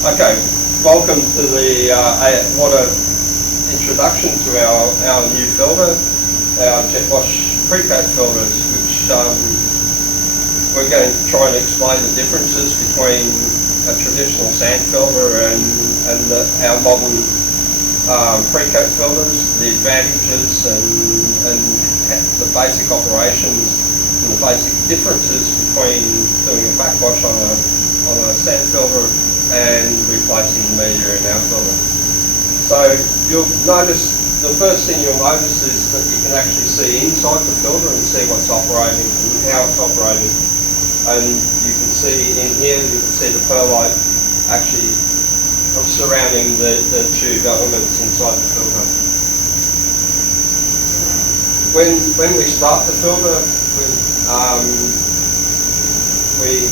Okay, welcome to the water introduction to our new filter, our Jet Wash pre-coat filters, which we're going to try and explain the differences between a traditional sand filter and our modern pre-coat filters, the advantages and the basic operations and the basic differences between doing a backwash on a sand filter and replacing the media in our filter. So you'll notice, the first thing you'll notice is that you can actually see inside the filter and see what's operating and how it's operating. And you can see in here, you can see the perlite actually surrounding the tube elements inside the filter. When we start the filter, we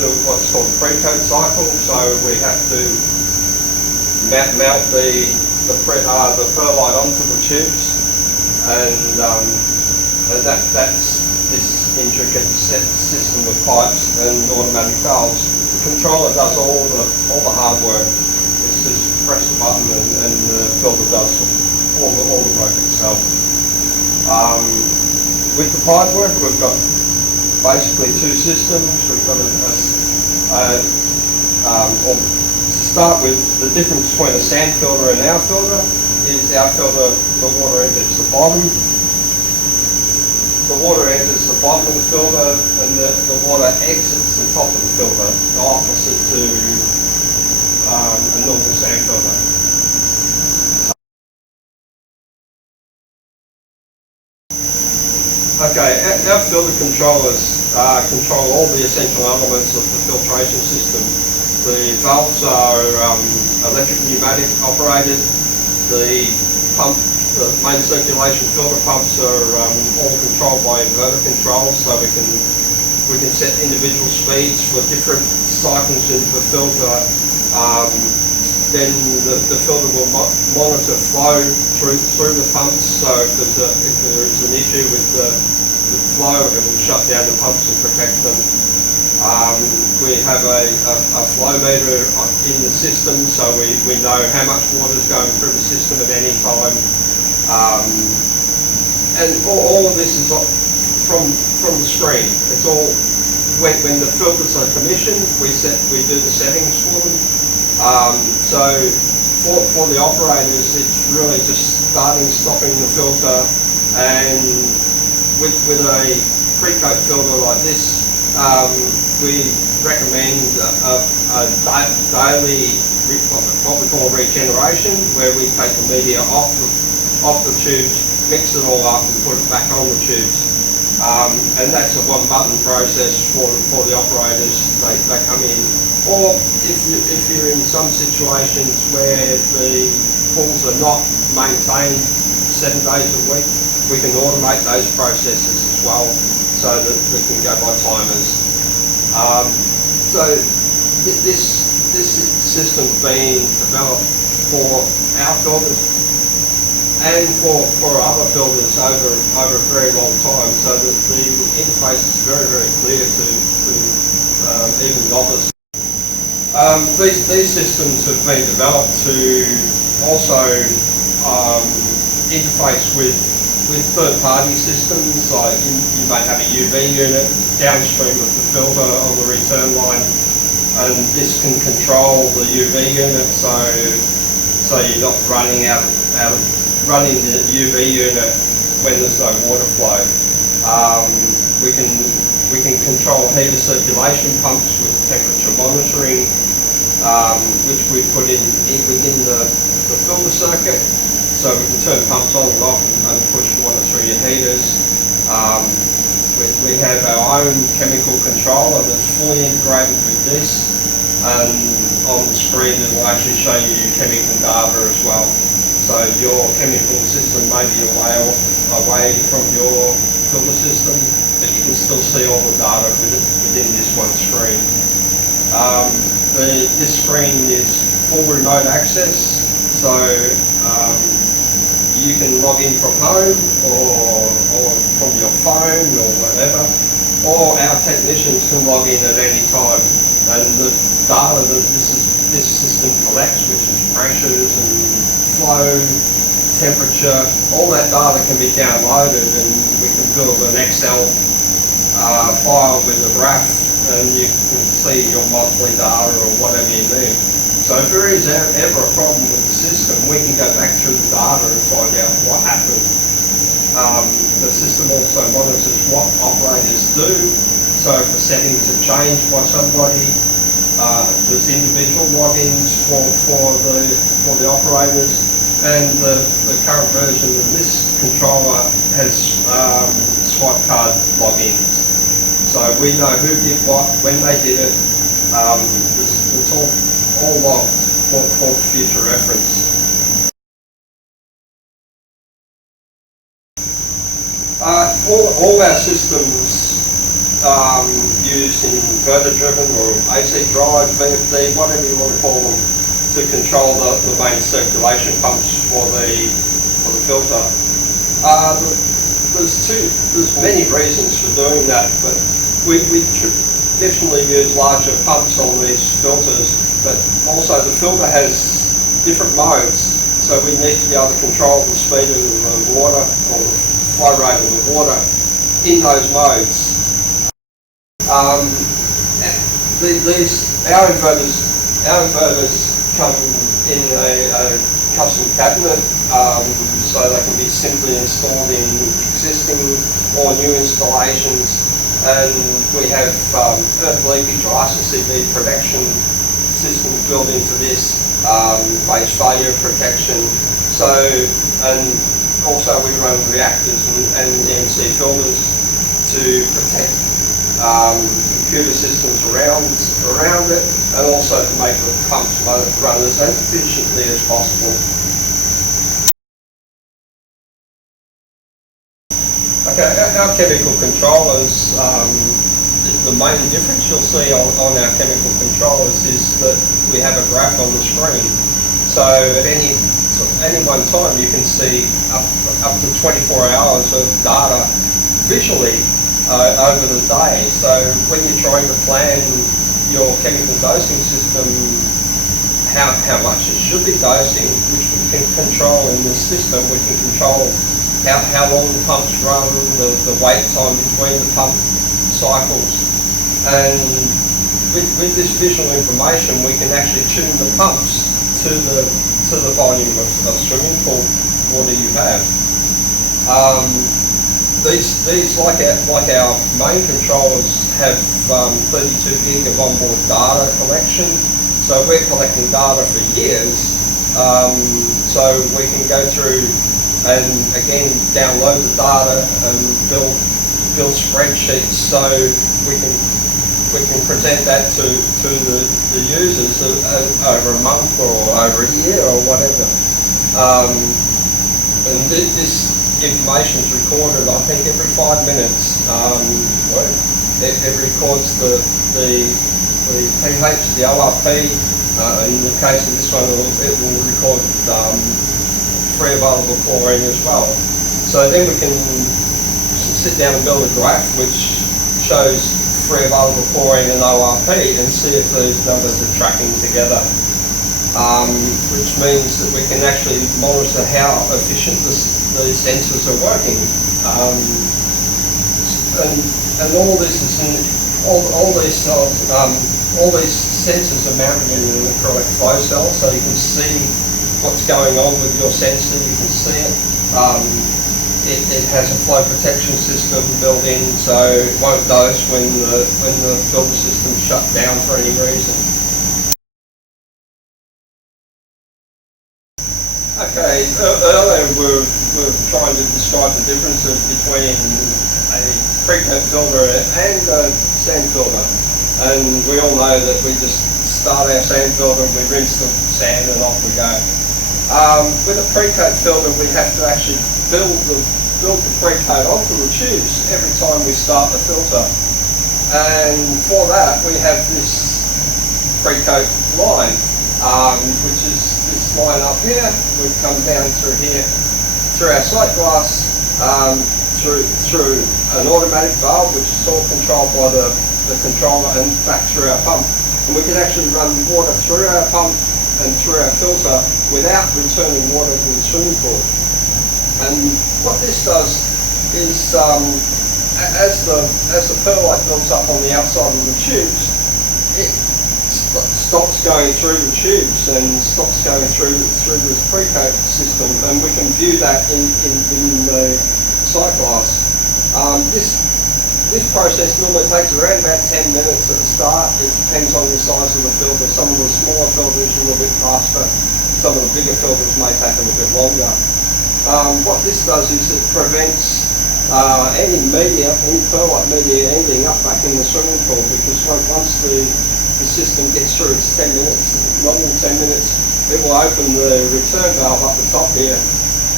do what's called the pre-coat cycle, so we have to mount the perlite onto the tubes, and that's this intricate system of pipes and automatic valves. The controller does all the hard work. It's just press the button and the filter does all the work itself. With the pipe work, we've got basically two systems. We've got to start with, the difference between a sand filter and our filter is our filter, the water enters the bottom. The water enters the bottom of the filter and the water exits the top of the filter, the opposite to a normal sand filter. Okay, our filter controllers control all the essential elements of the filtration system. The valves are electric pneumatic operated. The pump, the main circulation filter pumps are all controlled by inverter controls, so we can set individual speeds for different cycles into the filter. Then the filter will monitor flow through the pumps, so if there is an issue with the flow, it will shut down the pumps and protect them. We have a flow meter in the system, so we know how much water is going through the system at any time. And all of this is from the screen. It's all, when the filters are commissioned, we do the settings for them. So for the operators, it's really just starting, stopping the filter, and with a pre-coat filter like this, we recommend a daily, what we call regeneration, where we take the media off the tubes, mix it all up and put it back on the tubes. And that's a one-button process for the operators. They come in. Or if you're in some situations where the pools are not maintained 7 days a week, we can automate those processes as well, so that they can go by timers. So this system's been developed for our filters and for other filters over a very long time, so that the interface is very, very clear to even novice. These systems have been developed to also interface with third-party systems, like you may have a UV unit downstream of the filter on the return line, and this can control the UV unit, so you're not running the UV unit when there's no water flow. We can control heater circulation pumps with temperature monitoring, which we put within the filter circuit, so we can turn pumps on and off and push water through your heaters. We have our own chemical controller that's fully integrated with this, and on the screen it will actually show you your chemical data as well. So your chemical system may be away from your filter system, but you can still see all the data within this one screen. This screen is full remote access, so you can log in from home or from your phone or whatever, or our technicians can log in at any time, and the data that this system collects, which is pressures and flow, temperature, all that data can be downloaded, and we can build an Excel file with a graph, and you can see your monthly data or whatever you need. So if there is ever a problem with the system, we can go back through the data and find out what happened. The system also monitors what operators do. So if the settings are changed by somebody, there's individual logins for the operators, and the current version of this controller has swipe card logins. So we know who did what, when they did it. It's all logged for future reference. All our systems use inverter-driven or AC drive, VFD, whatever you want to call them, to control the main circulation pumps for the filter. There's many reasons for doing that, but we traditionally use larger pumps on these filters, but also the filter has different modes, so we need to be able to control the speed of the water or the flow rate of the water in those modes. Our inverters come in a custom cabinet, so they can be simply installed in existing or new installations, and we have earth leakage or RCCB protection systems built into this, base failure protection. So, and also we run reactors and NC filters to protect computer systems around it, and also to make the pumps run as efficiently as possible. Okay, our chemical controllers, the main difference you'll see on our chemical controllers is that we have a graph on the screen. So at any one time you can see up to 24 hours of data visually over the day. So when you're trying to plan your chemical dosing system, how much it should be dosing, which we can control in this system. We can control how long the pumps run, the wait time between the pump cycles, and with this visual information we can actually tune the pumps to the volume of swimming pool water you have. These like our main controllers have 32 gig of onboard data collection, so we're collecting data for years, so we can go through and again download the data and build spreadsheets, so we can present that to the users over a month or over a year or whatever. And this information is recorded, I think, every 5 minutes. It records the pH, the ORP. In the case of this one, it will record free available chlorine as well. So then we can sit down and build a graph which shows free available chlorine and ORP and see if these numbers are tracking together, which means that we can actually monitor how efficient the sensors are working. And all this is all these sensors are mounted in an acrylic flow cell, so you can see what's going on with your sensor. You can see it. It has a flow protection system built in, so it won't dose when the filter system's shut down for any reason. Okay, earlier we were trying to describe the differences between a pre-coat filter and a sand filter, and we all know that we just start our sand filter, we rinse the sand and off we go. With a pre-coat filter we have to actually build the pre-coat onto the tubes every time we start the filter, and for that we have this pre-coat line, which is this line up here. We come down through here, through our sight glass, through an automatic valve, which is all controlled by the controller, and back through our pump. And we can actually run water through our pump and through our filter without returning water to the swimming pool. And what this does is, as the perlite builds up on the outside of the tubes, it stops going through the tubes and stops going through this pre-coat system, and we can view that in the sight glass. This process normally takes around about 10 minutes at the start. It depends on the size of the filter. Some of the smaller filters are a little bit faster. Some of the bigger filters may take a little bit longer. What this does is it prevents any perlite media ending up back in the swimming pool, because once the system gets through its 10 minutes, not in 10 minutes, it will open the return valve up the top here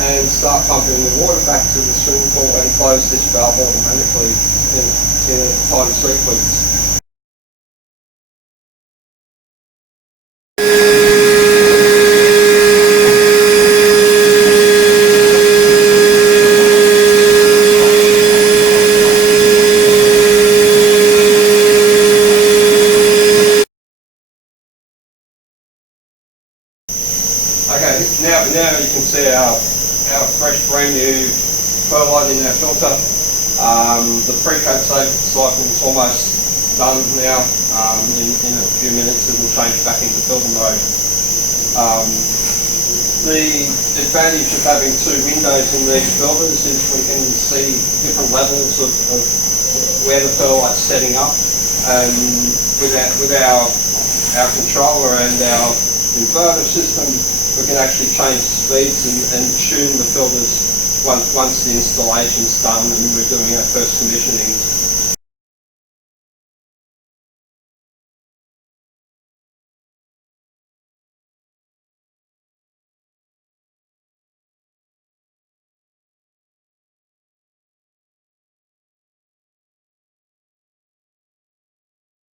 and start pumping the water back to the swimming pool and close this valve automatically in a time sequence. Okay, now you can see our fresh, brand new perlite in our filter. The pre-coat cycle is almost done now. In a few minutes it will change back into filter mode. The advantage of having two windows in these filters is we can see different levels of where the perlite's setting up, and with our controller and our inverter system, we can actually change the speeds and tune the filters once the installation's done and we're doing our first commissioning.